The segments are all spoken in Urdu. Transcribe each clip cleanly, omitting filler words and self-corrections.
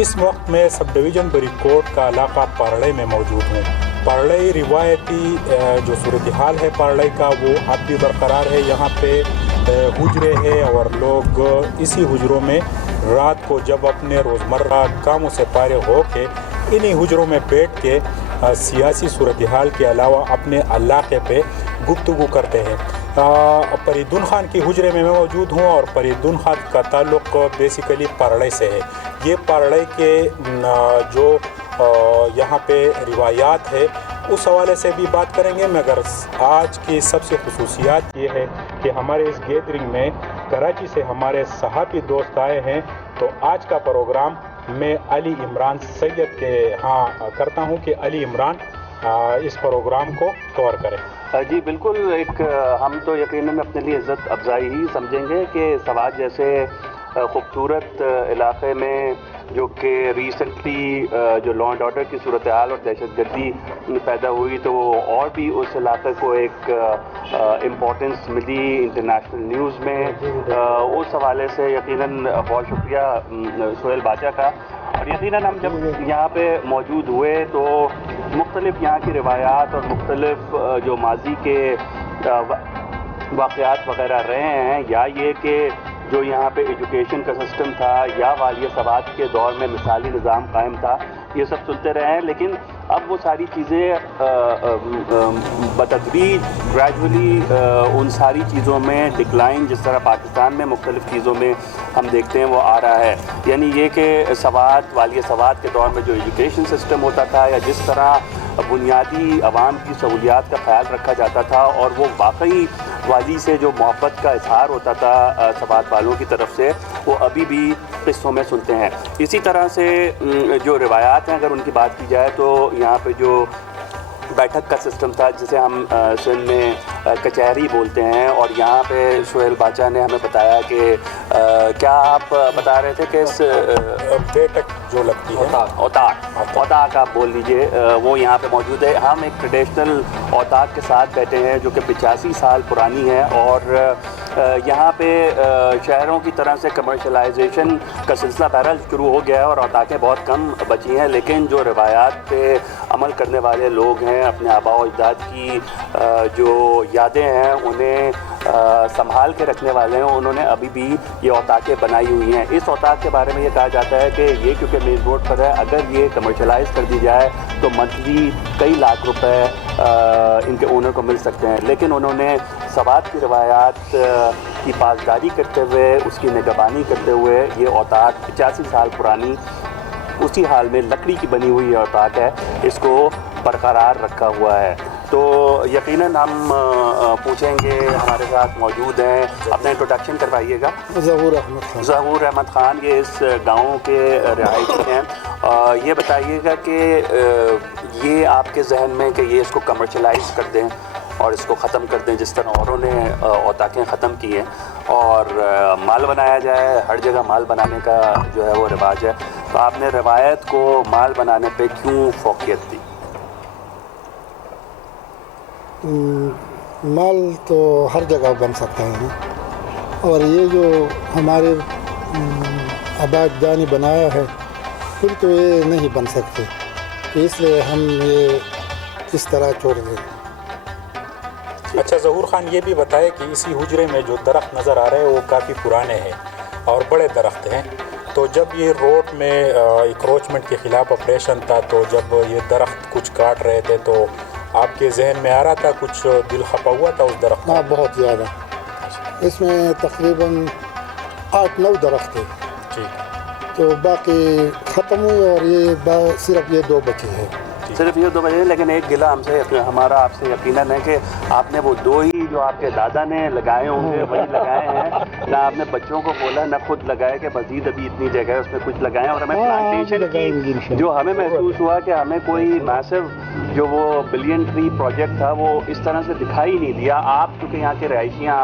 ابھی اس وقت میں سب ڈویژن بریکوٹ کا علاقہ پارڑئی میں موجود ہوں. پارڑئی روایتی جو صورتحال ہے پارڑئی کا وہ اب بھی برقرار ہے. یہاں پہ حجرے ہیں اور لوگ اسی حجروں میں رات کو جب اپنے روزمرہ کاموں سے فارغ ہو کے انہی حجروں میں بیٹھ کے سیاسی صورتحال کے علاوہ اپنے علاقے پہ گفتگو کرتے ہیں. فریدون خان کی حجرے میں موجود ہوں اور فریدون خان کا تعلق بیسیکلی پارڑئی سے ہے. یہ پارڑئی کے جو یہاں پہ روایات ہے اس حوالے سے بھی بات کریں گے، مگر آج کی سب سے خصوصیات یہ ہے کہ ہمارے اس گیدرنگ میں کراچی سے ہمارے صحافی دوست آئے ہیں. تو آج کا پروگرام میں علی عمران سید کے ہاں کرتا ہوں کہ علی عمران اس پروگرام کو کور کریں. جی بالکل، ہم تو یقیناً اپنے لیے عزت افزائی ہی سمجھیں گے کہ سوات جیسے خوبصورت علاقے میں جو کہ ریسنٹلی جو لا اینڈ آرڈر کی صورتحال اور دہشت گردی پیدا ہوئی تو وہ اور بھی اس علاقے کو ایک امپورٹنس ملی انٹرنیشنل نیوز میں. اس حوالے سے یقیناً بہت شکریہ سہیل باچا کا. اور یقیناً ہم جب یہاں پہ موجود ہوئے تو مختلف یہاں کی روایات اور مختلف جو ماضی کے واقعات وغیرہ رہے ہیں، یا یہ کہ جو یہاں پہ ایجوکیشن کا سسٹم تھا یا والیہ سوات کے دور میں مثالی نظام قائم تھا، یہ سب سنتے رہے ہیں. لیکن اب وہ ساری چیزیں بتدریج گریجولی ان ساری چیزوں میں ڈکلائن جس طرح پاکستان میں مختلف چیزوں میں ہم دیکھتے ہیں وہ آ رہا ہے. یعنی یہ کہ سوات والیہ سوات کے دور میں جو ایجوکیشن سسٹم ہوتا تھا یا جس طرح بنیادی عوام کی سہولیات کا خیال رکھا جاتا تھا اور وہ واقعی والی سے جو محبت کا اظہار ہوتا تھا سوات والوں کی طرف سے، وہ ابھی بھی قصوں میں سنتے ہیں. اسی طرح سے جو روایات ہیں اگر ان کی بات کی جائے تو یہاں پہ جو بیٹھک کا سسٹم تھا جسے ہم سندھ میں کچہری بولتے ہیں، اور یہاں پہ سہیل باچا نے ہمیں بتایا کہ کیا آپ بتا رہے تھے کہ اس بیٹھک جو لگتی ہے اوتاق آپ بول لیجئے، وہ یہاں پہ موجود ہے. ہم ایک ٹریڈیشنل اوتاق کے ساتھ بیٹھے ہیں جو کہ 85 سال پرانی ہے، اور یہاں پہ شہروں کی طرح سے کمرشلائزیشن کا سلسلہ بہرحال شروع ہو گیا ہے اور اوتاقیں بہت کم بچی ہیں، لیکن جو روایات پہ عمل کرنے والے لوگ ہیں اپنے آباء و اجداد کی جو یادیں ہیں انہیں سنبھال کے رکھنے والے ہیں، انہوں نے ابھی بھی یہ اوتاقیں بنائی ہوئی ہیں. اس اوتاق کے بارے میں یہ کہا جاتا ہے کہ یہ کیونکہ مین روڈ پر ہے، اگر یہ کمرشلائز کر دی جائے تو منتھلی کئی لاکھ روپے ان کے اونر کو مل سکتے ہیں. لیکن انہوں نے سوات کی روایات کی پاسداری کرتے ہوئے، اس کی نگہبانی کرتے ہوئے یہ اوتاق 85 سال پرانی اسی حال میں لکڑی کی بنی ہوئی اوتاق ہے، اس کو برقرار رکھا ہوا ہے. تو یقیناً ہم پوچھیں گے، ہمارے ساتھ موجود ہیں، اپنا انٹروڈکشن کروائیے گا. ظہور احمد خان یہ اس گاؤں کے رہائشی ہیں. یہ بتائیے گا کہ یہ آپ کے ذہن میں کہ یہ اس کو کمرشلائز کر دیں اور اس کو ختم کر دیں جس طرح اوروں نے اوتاقیں ختم کی ہیں اور مال بنایا جائے، ہر جگہ مال بنانے کا جو ہے وہ رواج ہے، تو آپ نے روایت کو مال بنانے پہ کیوں فوقیت دی؟ مال تو ہر جگہ بن سکتا ہے، اور یہ جو ہمارے آباء اجداد نے بنایا ہے پھر تو یہ نہیں بن سکتے، اس لیے ہم یہ اس طرح چھوڑ دیں. اچھا ظہور خان یہ بھی بتائے کہ اسی حجرے میں جو درخت نظر آ رہے ہیں وہ کافی پرانے ہیں اور بڑے درخت ہیں، تو جب یہ روڈ میں انکروچمنٹ کے خلاف آپریشن تھا تو جب یہ درخت کچھ کاٹ رہے تھے تو آپ کے ذہن میں آ رہا تھا، کچھ دل خفا ہوا تھا اس درخت؟ ہاں بہت زیادہ. اس میں تقریباً 8-9 درخت تھے، تو باقی ختم ہوئے اور یہ صرف یہ 2 بچے ہیں. صرف یہ 2 بجے. لیکن ایک گلہ ہمارا آپ سے یقیناً ہے کہ آپ نے وہ 2 ہی جو آپ کے دادا نے لگائے ہوں گے وہی لگائے ہیں، نہ آپ نے بچوں کو بولا نہ خود لگائے کہ مزید ابھی اتنی جگہ ہے اس میں کچھ لگائیں. اور ہمیں پلانٹیشن کی جو ہمیں محسوس ہوا کہ ہمیں کوئی میسو جو وہ بلین ٹری پروجیکٹ تھا وہ اس طرح سے دکھائی نہیں دیا. آپ کیونکہ یہاں کے رہائشیاں،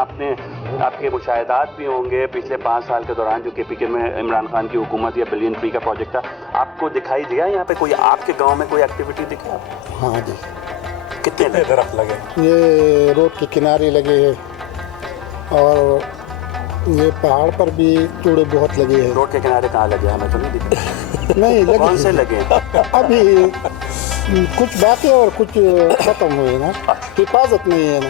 آپ کے مشاہدات بھی ہوں گے پچھلے 5 سال کے دوران جو KPK میں عمران خان کی حکومت یا بلین ٹری کا پروجیکٹ تھا، آپ کو دکھائی دیا یہاں پہ کوئی آپ کے گاؤں میں کوئی ایکٹیویٹی دکھی آپ کو؟ ہاں جی. کتنے درخت لگے؟ یہ روڈ کے کنارے لگے ہیں اور یہ پہاڑ پر بھی توڑے بہت لگے ہیں. روڈ کے کنارے کہاں لگے ہمیں تو نہیں دکھتے. نہیں لگے. کون سے لگے؟ ابھی کچھ باقی اور کچھ ختم ہوئے نا. حفاظت نہیں ہے نا.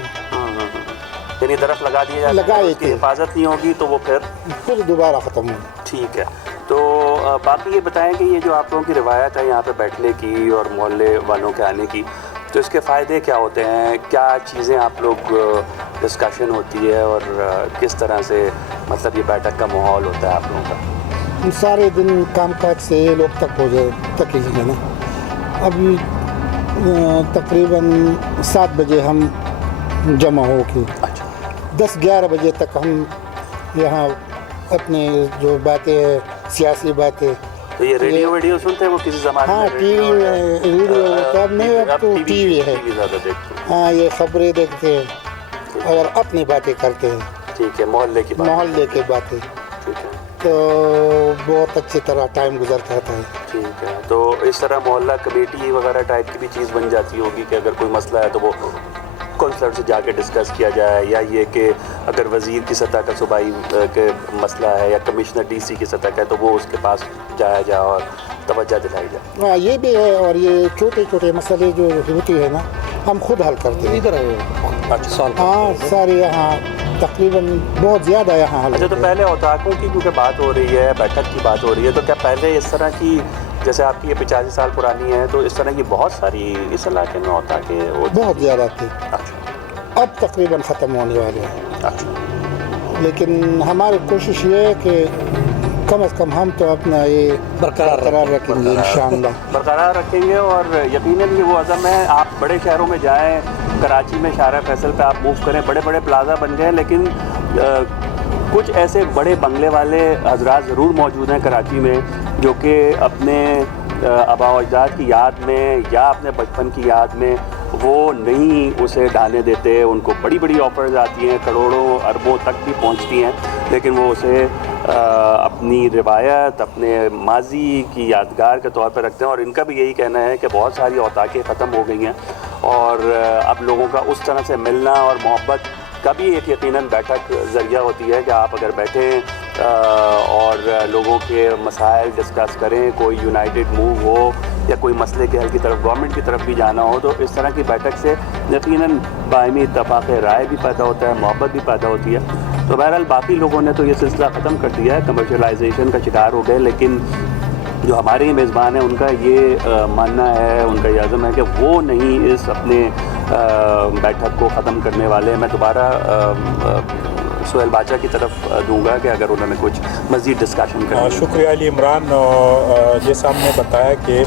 یعنی درخت لگا دیے جاتے ہیں, لگائے اس کی حفاظت نہیں ہوگی تو وہ پھر دوبارہ ختم ہو. ٹھیک ہے. تو باقی یہ بتائیں کہ یہ جو آپ لوگوں کی روایت ہے یہاں پہ بیٹھنے کی اور محلے والوں کے آنے کی, تو اس کے فائدے کیا ہوتے ہیں؟ کیا چیزیں آپ لوگ ڈسکشن ہوتی ہے اور کس طرح سے مطلب یہ بیٹھک کا ماحول ہوتا ہے آپ لوگوں کا؟ سارے دن کام کاج سے لوگ تک ہو جائے تک ہی ہے نا. ابھی تقریباً 7 بجے ہم جمع ہو کے 10-11 بجے تک ہم یہاں اپنے جو باتیں ہیں سیاسی باتیں. تو یہ ریڈیو ویڈیو سنتے ہیں وہ کسی زمانے ہاں میں؟ ٹی وی میں ریڈیو ہوتا ہے. اب نہیں, اب تو ٹی وی ہے. زیادہ دیکھتے ہیں. ہاں یہ خبریں دیکھتے ہیں اور اپنی باتیں کرتے ہیں. ٹھیک ہے. محلے کی بات. محلے کی باتیں. ٹھیک ہے. تو بہت اچھی طرح ٹائم گزرتا ہے. ٹھیک ہے. تو اس طرح محلہ کمیٹی وغیرہ ٹائپ کی بھی چیز بن جاتی ہوگی کہ اگر کوئی مسئلہ ہے تو وہ کونسلر سے جا کے ڈسکس کیا جائے, یا یہ کہ اگر وزیر کی سطح کا صوبائی کے مسئلہ ہے یا کمشنر ڈی سی کی سطح کا ہے تو وہ اس کے پاس جایا جائے اور توجہ دلائی جائے. ہاں یہ بھی ہے. اور یہ چھوٹے چھوٹے مسئلے جو ہوتی ہے نا ہم خود حل کرتے ہیں. ادھر ہاں سارے یہاں تقریباً بہت زیادہ یہاں حل. اچھا, تو پہلے اوتاقوں کی کیونکہ بات ہو رہی ہے, بیٹھک کی بات ہو رہی ہے, تو کیا پہلے اس طرح کی, جیسے آپ کی یہ 85 سال پرانی ہے, تو اس طرح کی بہت ساری اس علاقے میں اوتاقیں بہت زیادہ تھی. اچھا. اب تقریباً ختم ہونے والے ہیں. اچھا. لیکن ہماری کوشش یہ ہے کہ کم از کم ہم تو اپنا یہ برقرار رکھیں گے انشاءاللہ. برقرار رکھیں گے. اور یقیناً یہ وہ عزم ہے. آپ بڑے شہروں میں جائیں, کراچی میں شارع فیصل پہ آپ موو کریں, بڑے بڑے پلازا بن گئے, لیکن کچھ ایسے بڑے بنگلے والے حضرات ضرور موجود ہیں کراچی میں جو کہ اپنے آباء و اجداد کی یاد میں یا اپنے بچپن کی یاد میں وہ نہیں اسے ڈھانے دیتے. ان کو بڑی بڑی آفرز آتی ہیں, کروڑوں اربوں تک بھی پہنچتی ہیں, لیکن وہ اسے اپنی روایت, اپنے ماضی کی یادگار کے طور پہ رکھتے ہیں. اور ان کا بھی یہی کہنا ہے کہ بہت ساری اوتاقیں ختم ہو گئی ہیں اور اب لوگوں کا اس طرح سے ملنا اور محبت کا بھی ایک یقیناً بیٹھک ذریعہ ہوتی ہے کہ آپ اگر بیٹھیں اور لوگوں کے مسائل ڈسکس کریں, کوئی یونائٹڈ موو ہو یا کوئی مسئلے کے حل کی طرف گورنمنٹ کی طرف بھی جانا ہو, تو اس طرح کی بیٹھک سے یقیناً باہمی اتفاق رائے بھی پیدا ہوتا ہے, محبت بھی پیدا ہوتی ہے. تو بہرحال باقی لوگوں نے تو یہ سلسلہ ختم کر دیا ہے, کمرشلائزیشن کا شکار ہو گئے, لیکن جو ہمارے ہی میزبان ہیں ان کا یہ ماننا ہے, ان کا یہ عزم ہے کہ وہ نہیں اس اپنے بیٹھک کو ختم کرنے والے. میں دوبارہ سہیل باچا کی طرف دوں گا کہ اگر انہوں نے کچھ مزید ڈسکشن کرنا. شکریہ علی عمران. جیسا ہم نے بتایا کہ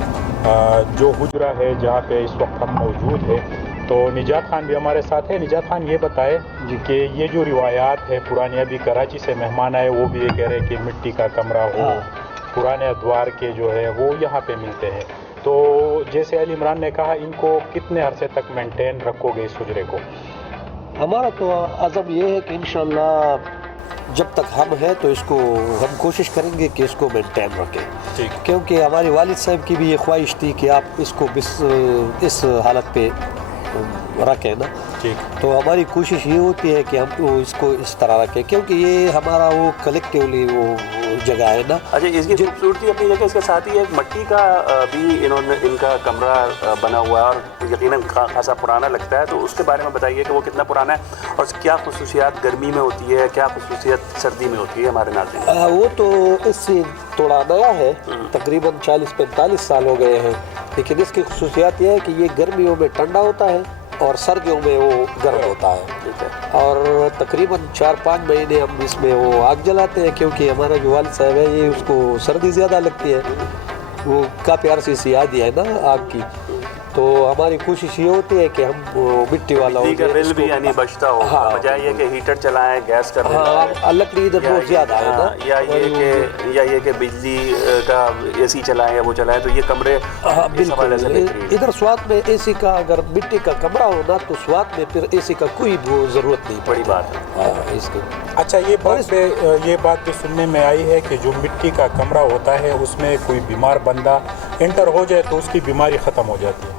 جو حجرہ ہے جہاں پہ اس وقت ہم موجود ہیں, تو نجات خان بھی ہمارے ساتھ ہے. نجات خان یہ بتائے کہ یہ جو روایات ہے پرانی, ابھی کراچی سے مہمان آئے وہ بھی یہ کہہ رہے کہ مٹی کا کمرہ ہو, پرانے ادوار کے جو ہے وہ یہاں پہ ملتے ہیں, تو جیسے علی عمران نے کہا ان کو کتنے عرصے تک مینٹین رکھو گے اس حجرے کو؟ ہمارا تو عزم یہ ہے کہ انشاءاللہ جب تک ہم ہیں تو اس کو ہم کوشش کریں گے کہ اس کو مینٹین رکھیں, کیونکہ ہمارے والد صاحب کی بھی یہ خواہش تھی کہ آپ اس کو اس حالت پہ رکھیں نا. تو ہماری کوشش یہ ہوتی ہے کہ ہم اس کو اس طرح رکھیں, کیونکہ یہ ہمارا وہ کلیکٹیولی وہ جگہ ہے نا. اچھا, اس کی خوبصورتی اپنی جگہ, اس کے ساتھ ہی ایک مٹی کا بھی ان کا کمرہ بنا ہوا ہے اور یقیناً خاصا پرانا لگتا ہے, تو اس کے بارے میں بتائیے کہ وہ کتنا پرانا ہے اور کیا خصوصیات گرمی میں ہوتی ہے, کیا خصوصیت سردی میں ہوتی ہے ہمارے ناظرین. وہ تو اس سے تھوڑا نیا ہے, تقریباً 40-45 سال ہو گئے ہیں, لیکن اس کی خصوصیات یہ ہے کہ یہ گرمیوں میں ٹھنڈا ہوتا ہے اور سردیوں میں وہ گرم ہوتا ہے. اور تقریباً 4-5 مہینے ہم اس میں وہ آگ جلاتے ہیں, کیونکہ ہمارا جو والد صاحب ہے یہ اس کو سردی زیادہ لگتی ہے, وہ کافی عرصے سے یاد ہے نا آگ کی. تو ہماری کوشش یہ ہوتی ہے کہ ہم مٹی والا بجلی کا بل بھی یعنی بچتا ہو, بجائے یہ کہ ہیٹر چلائیں, گیس کر ہاں لکڑی ادھر بہت زیادہ ہے نا, یا یہ کہ بجلی کا اے سی چلائیں یا وہ چلائیں, تو یہ کمرے بالکل ادھر سوات میں اے سی کا اگر مٹی کا کمرہ ہونا تو سوات میں پھر اے سی کا کوئی ضرورت نہیں. بڑی بات ہے اس کی. اچھا, یہ بات بھی سننے میں آئی ہے کہ جو مٹی کا کمرہ ہوتا ہے اس میں کوئی بیمار بندہ انٹر ہو جائے تو اس کی بیماری ختم ہو جاتی ہے.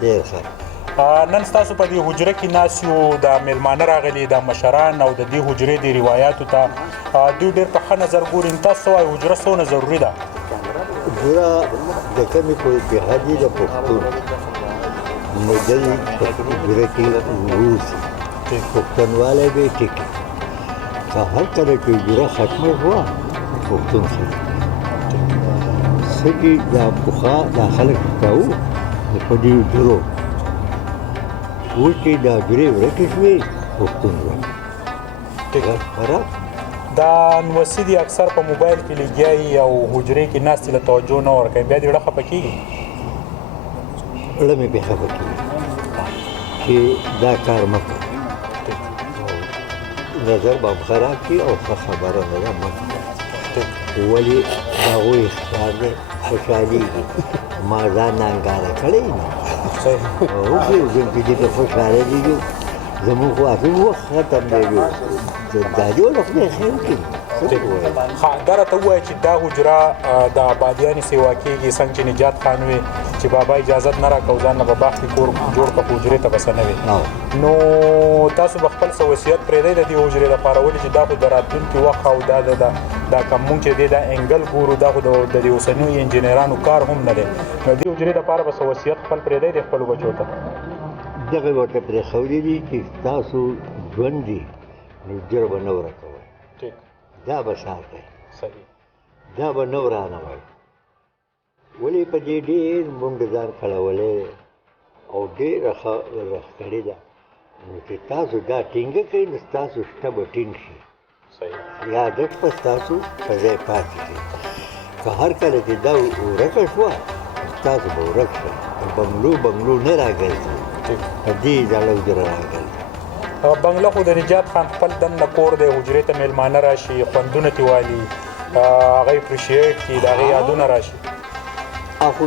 ډیر ښه. نن ستاسو په دې حجره کې ناست یو، د میلمانه راغلي، د مشران او د دې حجرې د روایاتو ته دوی ډېر په ښه نظر ګوري. تاسو وایئ حجره څومره ضروري ده؟ حجره د کومې په اتحاد دي د پښتون نو دی په حجره کې وروسي پښتونوالی به ټیکي که هر کله چې حجره ختمه شوه پښتون شي څه چې دا پخوا دا خلک کوو په دې حجرو اوس چې دا حجرې ورکې شوې پښتون ورک دا نوسي دي اکثر په موبایل کې لګیا وي او حجرې کې ناستې له توجه نه ورکوي، بیا دې زړه خفه کېږي؟ زړه مې بې خفه کېږي چې دا کار مه کوه، نظر به هم خراب کړي او ښه خبره نه ده مه کوه. ولې د هغوی اختیار دی خوشحالېږي ما ځان نه انګاره کړی نه وګورم چې دې ته خوشحاله دي زموږ خو اخر وخت ختم دی دا جوړ خدای خیر کړي دا راته ووایه چې دا حجره د آبادیانې سیوا کېږي څنګه چې نجات خان وې چې بابا اجازت نه راکړه ځان نه به باغ کې کور جوړ کړه خو حجرې ته به څه نه وې نو تاسو به خپل څه وصیت پرېږدئ د دې حجرې لپاره ولې چې دا خو د راتلونکي وخت او دا کوم مونږ چې دی دا انګل ګورو دا خو د دې اوسنیو انجینرانو کار هم نه دی نو دې حجرې لپاره به څه وصیت خپل پرېږدئ د خپلو بچو ته دغه ورته پرېښودي دي چې ستاسو ژوند دي نو جر به نه ورکوئ دا به ساتئ دا به نه ورانوئ ولې په دې ډېر مونږ ځان کړولی او ډېره ښه کړې ده نو چې تاسو دا ټینګه کوئ نو ستاسو شته به ټینګ شي یادښت به ستاسو په ځای پاتې شي که هر کله چې دا ورکه شوه ستاسو به ورک شوه بنګلو نه راګرځي په دې زړه حجره راګرځي بنګله خو د نجات خان خپل دننه کور دی حجرې ته میلمانه راشي خوندونه ترې والي هغه اپریشیټ کړي د هغې یادونه راشي خو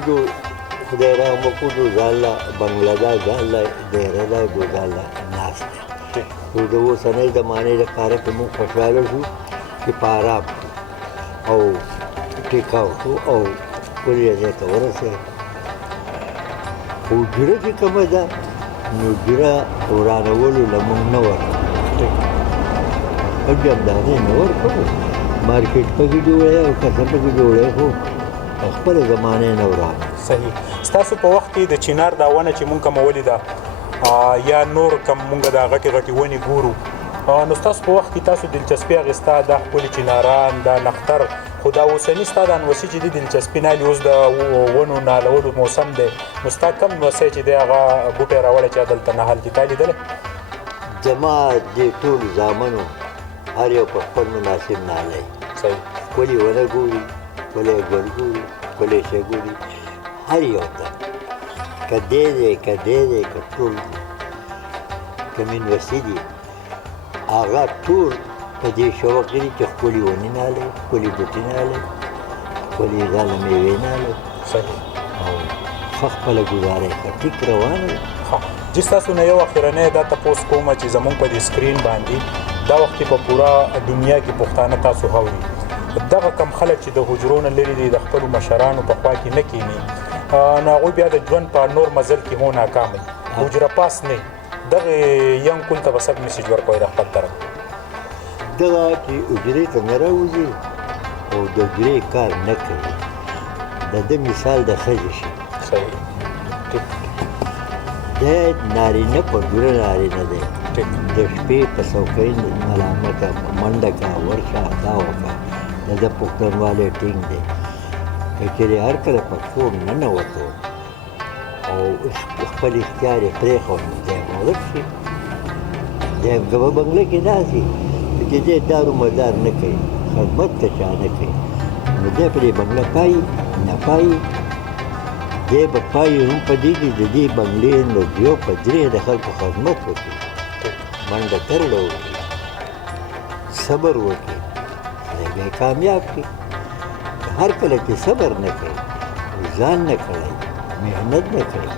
خدای رحم وکړو ځان له بنګله ده ځان له ډیره ده ځان له ناست دی خو د اوسنۍ زمانې لپاره که موږ خوشحاله شو چې په آرام شو او ټیکاو شو او ولې ځای ته ورسېد حجره چې کومه ده نو حجره ورانولو له موږ نه ورکړو جمدانې نه ورکړو مارکیټ پکې جوړی او کسه پکې جوړی خو خپل زمانه نه ورانه صحیح ستاسو په وخت کې د چینار دا ونه چې مونږ کومه ولیده یا نور کوم مونږ دا غټې غټې ونې ګورو نو ستاسو په وخت کې تاسو دلچسپي اخیسته دا ښکلي چیناران دا نختر خو دا اوسني ستا د انوسي چې دي دلچسپي نه لې اوس د ونو نالولو موسم دی نو ستا کم نوسی چې دی هغه بوټی راوړی چې دلته نهال کې تا لیدلی زما دې ټولو زامنو هر یو په خپل مناسب نالی صحیح ښکلي ونه ګوري ښکلی ګل ګوري ښکلی شی ګوري هر یو ته که دی دی که ټول دی که مینوسي دي هغه ټول په دې شوق لري چې ښکلي ونې نالئ ښکلي بوټي نالئ ښکلي غاله میوې نالئ صحیح او ښه خپله ګزاره یې ښه ټیک روانه ده جی ستاسو نه یو اخرنی دا تپوس کومه چې زمونږ په دې سکرین باندې دا وخت په پوره دنیا کې پښتانه تاسو اوري دغه کم خلک چې د حجرو نه لرې دي د خپلو مشرانو په خوا کې نه کښېني نو هغوی بیا د ژوند په نور مزل کې هو ناکام وي حجره پاس نه دغه ینګ کول ته به سب میسیج ورکوئ د خپل طرف دغه چې حجرې ته نه راوځي او د حجرې کار نه کوي د ده مثال د ښځې شي صحیح دی نارینه په ډوره نارینه دی د شپې په څوکۍ ملامته منډه کا ورشه دا وکړه د ده پښتونوالی ټینګ دی که چېرې هر کله په کور ننوتو او خپل اختیار یې پرېښود دی به ورک شي دی که په بنګله کې داسې چې دی دارو مدار نه کوي خدمت ته چا نه کوي نو دی پرې بنګله پایي نه پایي دی به پایي هم په دې کې د دې بنګلې نو یو په درې د خلکو خدمت وکړي منډه ترړه وکړي صبر وکړي خدای به یې کامیاب کړي هر کله چې صبر نه کوي ځان نه کړی محنت نه کوي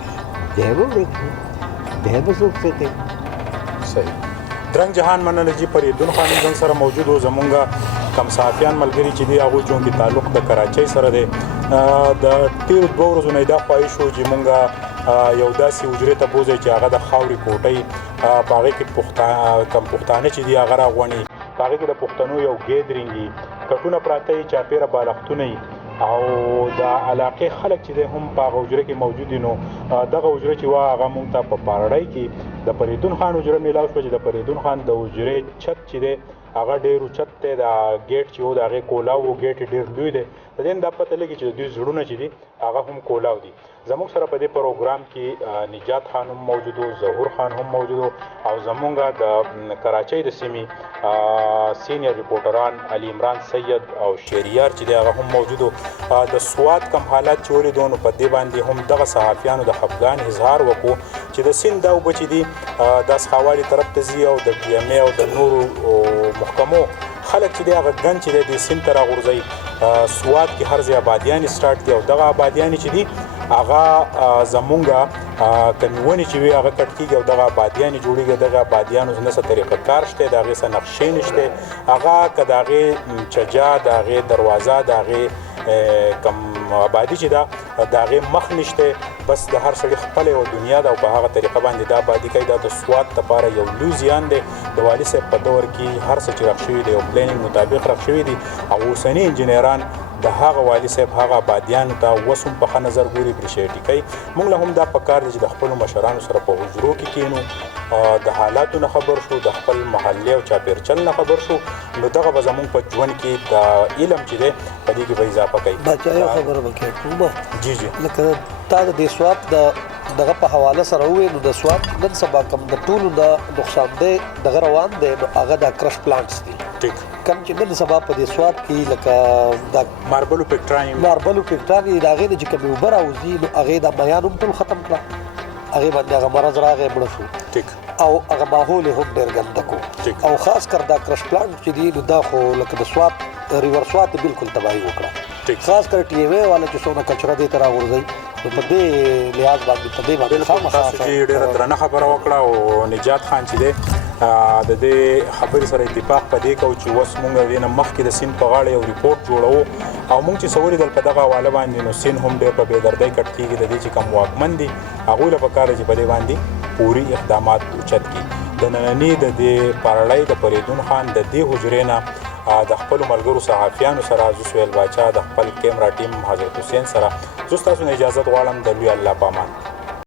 دی به ورک شي دی به څوک څه کوي صحیح درنګ جهان مننه جي فریدون خان زموږ سره موجود و زمونږ کم صحافیان ملګري چې دي هغوی چونکې تعلق د کراچۍ سره دی د تېرو 2 ورځو نه یې دا خواهش و چې مونږ یو داسې حجرې ته بوځئ چې هغه د خاورې کوټۍ په هغې کې کم پښتانه چې دي هغه راغونډي په هغې کې د پښتنو یو ګیدرینګ وي کټونه پراته وي چاپېره بالښتونه وي او د علاقې خلک چې دی هم په هغه حجره کې موجود دي نو دغه حجره چې وه هغه مونږ ته په پارړۍ کې د فریدون خان حجره میلاو شوه چې د فریدون خان د حجرې چت چې دی هغه ډېر اوچت دی د ګیټ چې و د هغې کولاو و ګیټ یې ډېر لوی دی د دې نه دا پته لګي چې د دوی زړونه چې دي هغه هم کولاو دي زموږ سره په دې پروګرام کې نجات خان هم موجود و ظهور خان هم موجود و او زمونږ د کراچۍ د سیمې سینیر ریپورټران علي عمران سید او شهریار چې دی هغه هم موجود و د سوات کم حالات چې ولیدو نو په دې باندې هم دغه صحافیانو د خفګان اظهار وکړو چې د سیند دا اوبه چې دي دا سخاوالي طرف ته ځي او د ډي ام ای او د نورو محکمو خلک چې دی هغه ګند چې دی د سیند ته راغورځوي. سوات کې هر ځای آبادیان سټارټ دي او دغه آبادیان چې دي هغه زمونږه کمې ونې چې وي هغه کټ کېږي او دغه آبادیانې جوړېږي. دغه آبادیانو نه څه طریقه کار شته، د هغې څه نقشې نشته. هغه که د هغې چجا، د هغې دروازه، د هغې کم آبادي چې ده د هغې مخ نشته. بس د هر سړي خپله یوه دنیا ده او په هغه طریقه باندې دا آبادي کوي. دا د سوات لپاره یو لوی زیان دی. د والي صاحب په دور کې هر څه چې رخ شوي دی یو پلانینګ مطابق رخ شوي دي او اوسني انجینران د هغه والي صاحب هغه آبادیانو ته اوس هم په ښه نظر ګوري، اپریشیټ کوي. موږ له هم دا پکار دی چې د خپلو مشرانو سره په حجرو کې کینو، د حالاتو نه خبر شو، د خپل محلې او چاپېرچل نه خبر شو، نو دغه به زموږ په ژوند کې د علم چې دی په دې کې به اضافه کوي. باچا یو خبره به کوي جی جی لکه تا د دې سوات دغه په حواله سره ووایې نو د سوات نن سبا کوم د ټولو د نقصاندې دغه روان دی نو هغه د کرش پلانټس دي. ټیک کم چې نن سبا په دې سوات کې لکه د ماربلو فیکټرانې د هغې نه چې کومې اوبه راوځي نو هغې د میان هم ټول ختم کړه، هغې باندې هغه مرض راغی مړه شو. ټیک او هغه ماحول یې هم ډېر ګنده کو. او خاص کر دا کرش پلانټ چې دي نو دا خو لکه د سوات ریور سوات بالکل تباهي وکړه. خاص کر ټي وی والا چې څونه کچره دې ته راغورځوي نو په دې لحاظ باندې په دې باندې خامخا تاسو چې ډېره درنه خبره وکړه او نجات خان چې دی د دې خبرې سره اتفاق په دې کوو چې اوس موږ د دې نه مخکې د سیند په غاړه یو ریپورټ جوړوو او موږ چې څه ولیدل په دغه حواله باندې نو سیند هم ډېر په بېدردۍ کټ کېږي. د دې چې کوم واکمن دي هغوی له پکار دی چې په دې باندې پوري اقدامات اوچت کړي. د ننني د دې پارړۍ د فریدون خان د دې حجرې نه د خپلو ملګرو صحافیانو سره زه سهیل باچا د خپل کیمرا ټیم حضرت حسین سره زه ستاسو نه اجازت غواړم. د لوی الله په امان.